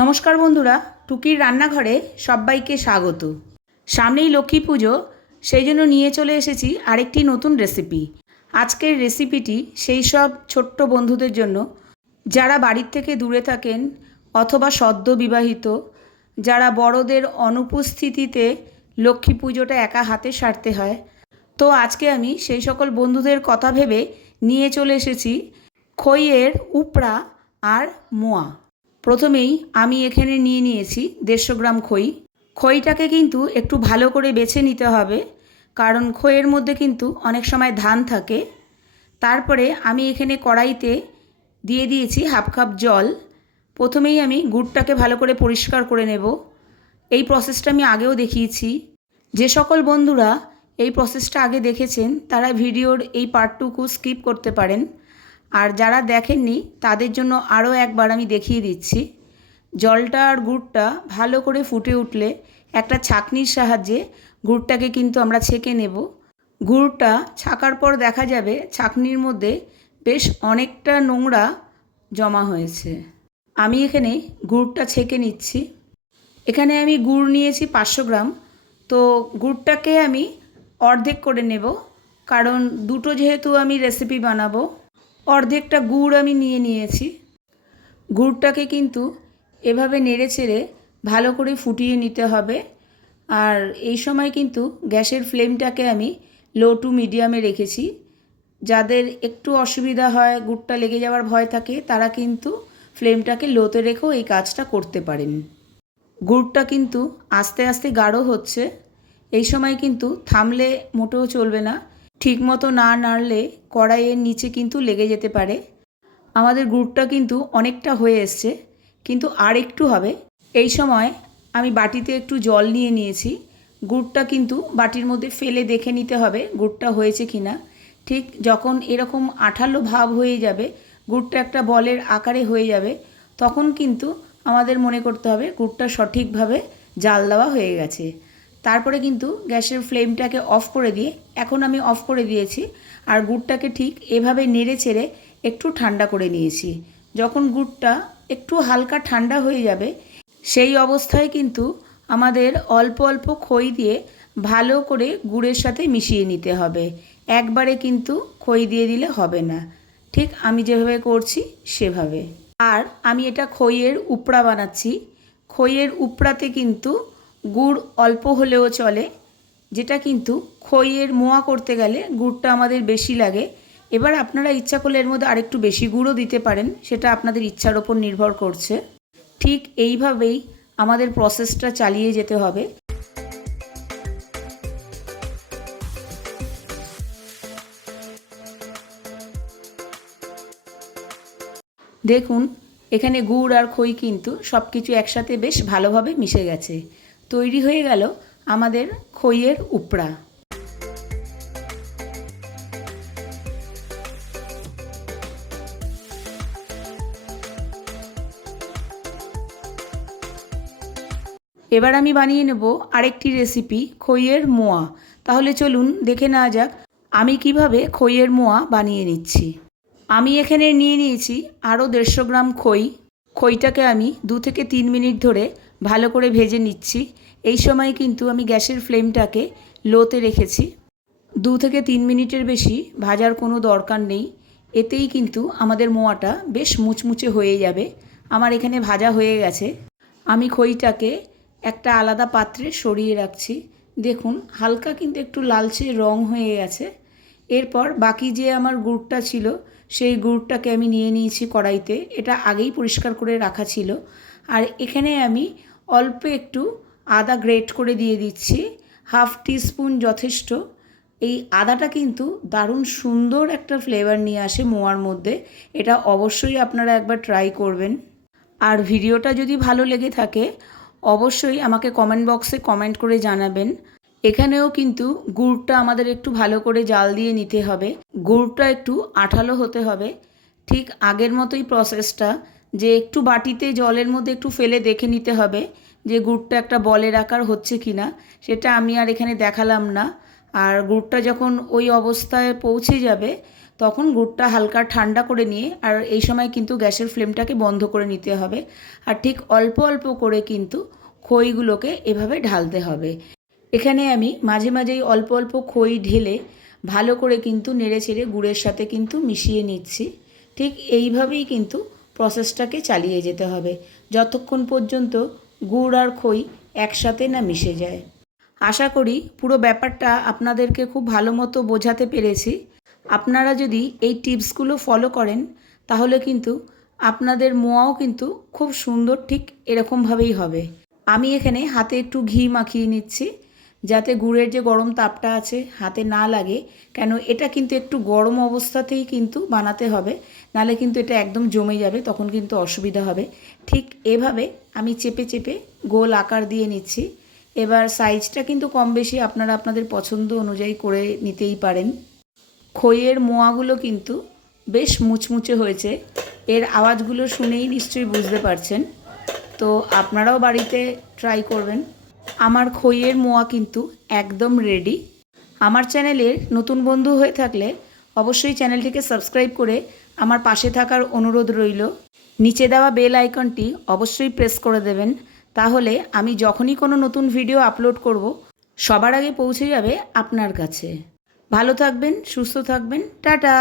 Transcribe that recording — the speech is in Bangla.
নমস্কার বন্ধুরা, টুকির রান্নাঘরে সবাইকে স্বাগত। সামনেই লক্ষ্মী পুজো, সেই জন্য নিয়ে চলে এসেছি আরেকটি নতুন রেসিপি। আজকের রেসিপিটি সেই সব ছোট্ট বন্ধুদের জন্য যারা বাড়ির থেকে দূরে থাকেন অথবা সদ্য বিবাহিত, যারা বড়দের অনুপস্থিতিতে লক্ষ্মী পুজোটা একা হাতে সারতে হয়। তো আজকে আমি সেই সকল বন্ধুদের কথা ভেবে নিয়ে চলে এসেছি খইয়ের উপরা আর মোয়া। প্রথমেই আমি এখানে নিয়ে নিয়েছি 150 গ্রাম খই। খইটাকে কিন্তু একটু ভালো করে বেছে নিতে হবে, কারণ খইয়ের মধ্যে কিন্তু অনেক সময় ধান থাকে। তারপরে আমি এখানে কড়াইতে দিয়ে দিয়েছি হাফ কাপ জল। প্রথমেই আমি গুড়টাকে ভালো করে পরিষ্কার করে নেব। এই প্রসেসটা আমি আগেও দেখিয়েছি। যে সকল বন্ধুরা এই প্রসেসটা আগে দেখেছেন তারা ভিডিওর এই পার্টটুকু স্কিপ করতে পারেন, আর যারা দেখেননি তাদের জন্য আরও একবার আমি দেখিয়ে দিচ্ছি। জলটা আর গুড়টা ভালো করে ফুটে উঠলে একটা ছাঁকনির সাহায্যে গুড়টাকে কিন্তু আমরা ছেঁকে নেব। গুড়টা ছাকার পর দেখা যাবে ছাঁকনির মধ্যে বেশ অনেকটা নোংরা জমা হয়েছে। আমি এখানে গুড়টা ছেঁকে নিচ্ছি। এখানে আমি গুড় নিয়েছি 500 গ্রাম। তো গুড়টাকে আমি অর্ধেক করে নেব, কারণ দুটো যেহেতু আমি রেসিপি বানাবো। অর্ধেকটা গুড় আমি নিয়ে নিয়েছি। গুড়টাকে কিন্তু এভাবে নেড়ে চেড়ে ভালো করে ফুটিয়ে নিতে হবে। আর এই সময় কিন্তু গ্যাসের ফ্লেমটাকে আমি লো টু মিডিয়ামে রেখেছি। যাদের একটু অসুবিধা হয়, গুড়টা লেগে যাওয়ার ভয় থাকে, তারা কিন্তু ফ্লেমটাকে লোতে রেখেও এই কাজটা করতে পারেন। গুড়টা কিন্তু আস্তে আস্তে গাঢ় হচ্ছে। এই সময় কিন্তু থামলে মোটেও চলবে না। ঠিকমতো না নাড়লে কড়াইয়ের নিচে কিন্তু লেগে যেতে পারে। আমাদের গুড়টা কিন্তু অনেকটা হয়ে এসছে, কিন্তু আর একটু হবে। এই সময় আমি বাটিতে একটু জল নিয়ে নিয়েছি। গুড়টা কিন্তু বাটির মধ্যে ফেলে দেখে নিতে হবে গুড়টা হয়েছে কি না। ঠিক যখন এরকম আঠালো ভাব হয়ে যাবে, গুড়টা একটা বলের আকারে হয়ে যাবে, তখন কিন্তু আমাদের মনে করতে হবে গুড়টা সঠিকভাবে জাল দেওয়া হয়ে গেছে। তারপরে কিন্তু গ্যাসের ফ্লেমটাকে অফ করে দিয়ে, এখন আমি অফ করে দিয়েছি, আর গুড়টাকে ঠিক এভাবে নেড়ে চেড়ে একটু ঠান্ডা করে নিয়েছি। যখন গুড়টা একটু হালকা ঠান্ডা হয়ে যাবে, সেই অবস্থায় কিন্তু আমাদের অল্প অল্প খই দিয়ে ভালো করে গুড়ের সাথে মিশিয়ে নিতে হবে। একবারে কিন্তু খই দিয়ে দিলে হবে না, ঠিক আমি যেভাবে করছি সেভাবে। আর আমি এটা খইয়ের উপরা বানাচ্ছি। খইয়ের উপরাতে কিন্তু গুড় অল্প হলেও চলে, যেটা কিন্তু খইয়ের মোয়া করতে গেলে গুড়টা আমাদের বেশি লাগে। এবার আপনারা ইচ্ছা করলে এর মধ্যে আরেকটু বেশি গুঁড়ও দিতে পারেন, সেটা আপনাদের ইচ্ছার ওপর নির্ভর করছে। ঠিক এইভাবেই আমাদের প্রসেসটা চালিয়ে যেতে হবে। দেখুন, এখানে গুড় আর খই কিন্তু সব কিছু একসাথে বেশ ভালোভাবে মিশে গেছে। তৈরি হয়ে গেল আমাদের খইয়ের উপরা। এবার আমি বানিয়ে নেব আরেকটি রেসিপি, খইয়ের মোয়া। তাহলে চলুন দেখে নেওয়া যাক আমি কিভাবে খইয়ের মোয়া বানিয়ে নিচ্ছি। আমি এখানে নিয়ে নিয়েছি আরও 150 গ্রাম খই। খইটাকে আমি 2 থেকে 3 মিনিট ধরে ভালো করে ভেজে নিচ্ছি। এই সময় কিন্তু আমি গ্যাসের ফ্লেমটাকে লোতে রেখেছি। 2 থেকে 3 মিনিটের বেশি ভাজার কোনো দরকার নেই, এতেই কিন্তু আমাদের মোয়াটা বেশ মুচমুচে হয়ে যাবে। আমার এখানে ভাজা হয়ে গেছে। আমি খইটাকে একটা আলাদা পাত্রে সরিয়ে রাখছি। দেখুন, হালকা কিন্তু একটু লালচে রং হয়ে গেছে। এরপর বাকি যে আমার গুড়টা ছিল, সেই গুড়টাকে আমি নিয়ে নিয়েছি কড়াইতে। এটা আগেই পরিষ্কার করে রাখা ছিল। আর এখানে আমি অল্প একটু আদা গ্রেট করে দিয়ে দিচ্ছি, হাফ টিস্পুন যথেষ্ট। এই আদাটা কিন্তু দারুণ সুন্দর একটা ফ্লেভার নিয়ে আসে মোয়ার মধ্যে। এটা অবশ্যই আপনারা একবার ট্রাই করবেন। আর ভিডিওটা যদি ভালো লেগে থাকে অবশ্যই আমাকে কমেন্ট বক্সে কমেন্ট করে জানাবেন। এখানেও কিন্তু গুড়টা আমাদের একটু ভালো করে জাল দিয়ে নিতে হবে। গুড়টা একটু আঠালো হতে হবে। ঠিক আগের মতোই প্রসেসটা, যে একটু বাটিতে জলের মধ্যে একটু ফেলে দেখে নিতে হবে যে গুড়টা একটা বলের আকার হচ্ছে কি না। সেটা আমি আর এখানে দেখালাম না। আর গুড়টা যখন ওই অবস্থায় পৌঁছে যাবে, তখন গুড়টা হালকা ঠান্ডা করে নিয়ে, আর এই সময় কিন্তু গ্যাসের ফ্লেমটাকে বন্ধ করে নিতে হবে। আর ঠিক অল্প অল্প করে কিন্তু খইগুলোকে এভাবে ঢালতে হবে। এখানে আমি মাঝে মাঝেই অল্প অল্প খই ঢেলে ভালো করে কিন্তু নেড়েচেড়ে গুড়ের সাথে কিন্তু মিশিয়ে নিচ্ছি। ঠিক এইভাবেই কিন্তু প্রসেসটাকে চালিয়ে যেতে হবে যতক্ষণ পর্যন্ত গুড় আর খই একসাথে না মিশে যায়। আশা করি পুরো ব্যাপারটা আপনাদেরকে খুব ভালো মতো বোঝাতে পেরেছি। আপনারা যদি এই টিপসগুলো ফলো করেন তাহলে কিন্তু আপনাদের মোয়াও কিন্তু খুব সুন্দর ঠিক এরকমভাবেই হবে। আমি এখানে হাতে একটু ঘি মাখিয়ে নিচ্ছি যাতে গুড়ের যে গরম তাপটা আছে হাতে না লাগে, কেন এটা কিন্তু একটু গরম অবস্থাতেই কিন্তু বানাতে হবে, নালে কিন্তু এটা একদম জমে যাবে, তখন কিন্তু অসুবিধা হবে। ঠিক এভাবে আমি চেপে চেপে গোল আকার দিয়ে নিচ্ছি। এবার সাইজটা কিন্তু কম বেশি আপনারা আপনাদের পছন্দ অনুযায়ী করে নিতেই পারেন। খইয়ের মোয়াগুলো কিন্তু বেশ মুচমুচে হয়েছে, এর আওয়াজগুলো শুনেই নিশ্চয়ই বুঝতে পারছেন। তো আপনারাও বাড়িতে ট্রাই করবেন। আমার খইয়ের মোয়া কিন্তু একদম রেডি। আমার চ্যানেলের নতুন বন্ধু হয়ে থাকলে অবশ্যই চ্যানেলটিকে সাবস্ক্রাইব করে আমার পাশে থাকার অনুরোধ রইল। নিচে দেওয়া বেল আইকনটি অবশ্যই প্রেস করে দেবেন, তাহলে আমি যখনই কোনো নতুন ভিডিও আপলোড করব সবার আগে পৌঁছে যাবে আপনার কাছে। ভালো থাকবেন, সুস্থ থাকবেন, টাটা।